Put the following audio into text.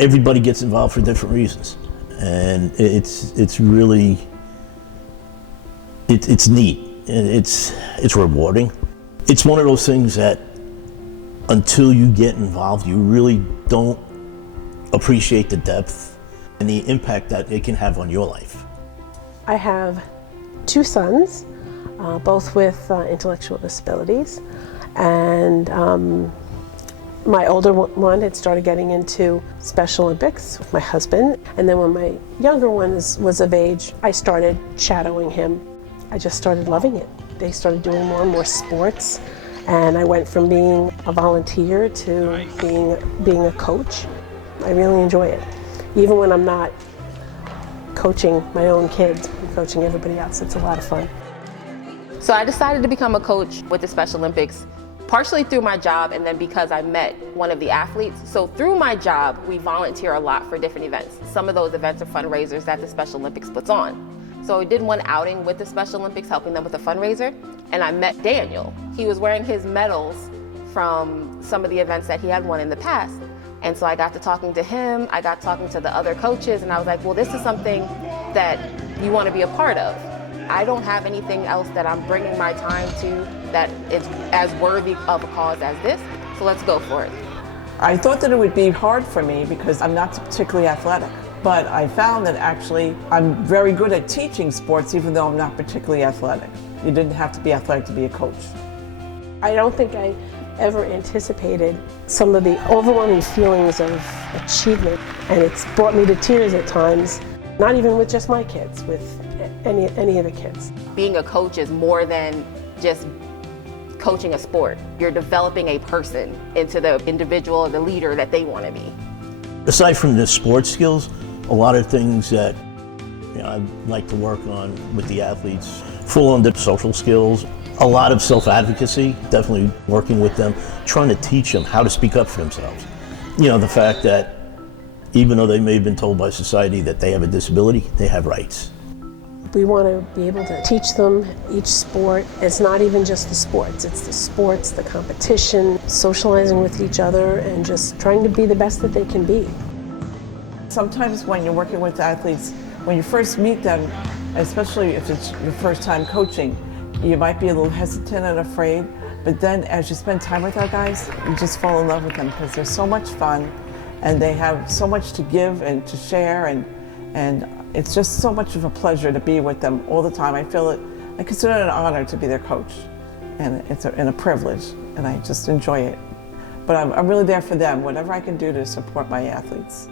everybody gets involved for different reasons, and it's really it's neat. It's rewarding. It's one of those things that until you get involved, you really don't appreciate the depth and the impact that it can have on your life. I have two sons, both with intellectual disabilities, and my older one had started getting into Special Olympics with my husband, and then when my younger one was of age, I started shadowing him. I just started loving it. They started doing more and more sports, and I went from being a volunteer to being a coach. I really enjoy it. Even when I'm not coaching my own kids, I'm coaching everybody else. It's a lot of fun. So I decided to become a coach with the Special Olympics, partially through my job and then because I met one of the athletes. So through my job, we volunteer a lot for different events. Some of those events are fundraisers that the Special Olympics puts on. So I did one outing with the Special Olympics, helping them with a fundraiser, and I met Daniel. He was wearing his medals from some of the events that he had won in the past. And so I got to talking to him, I got talking to the other coaches, and I was like, well, this is something that you want to be a part of. I don't have anything else that I'm bringing my time to that is as worthy of a cause as this, so let's go for it. I thought that it would be hard for me because I'm not particularly athletic, but I found that actually I'm very good at teaching sports even though I'm not particularly athletic. You didn't have to be athletic to be a coach. I don't think I ever anticipated some of the overwhelming feelings of achievement, and it's brought me to tears at times, not even with just my kids, with any of the kids. Being a coach is more than just coaching a sport. You're developing a person into the individual, the leader that they want to be. Aside from the sports skills, a lot of things that I like to work on with the athletes fall under social skills. A lot of self-advocacy, definitely working with them, trying to teach them how to speak up for themselves. The fact that even though they may have been told by society that they have a disability, they have rights. We want to be able to teach them each sport. It's not even just the sports, it's the sports, the competition, socializing with each other, and just trying to be the best that they can be. Sometimes when you're working with athletes, when you first meet them, especially if it's your first time coaching, you might be a little hesitant and afraid, but then as you spend time with our guys, you just fall in love with them because they're so much fun and they have so much to give and to share, and it's just so much of a pleasure to be with them all the time. I consider it an honor to be their coach, and it's a privilege, and I just enjoy it. But I'm really there for them, whatever I can do to support my athletes.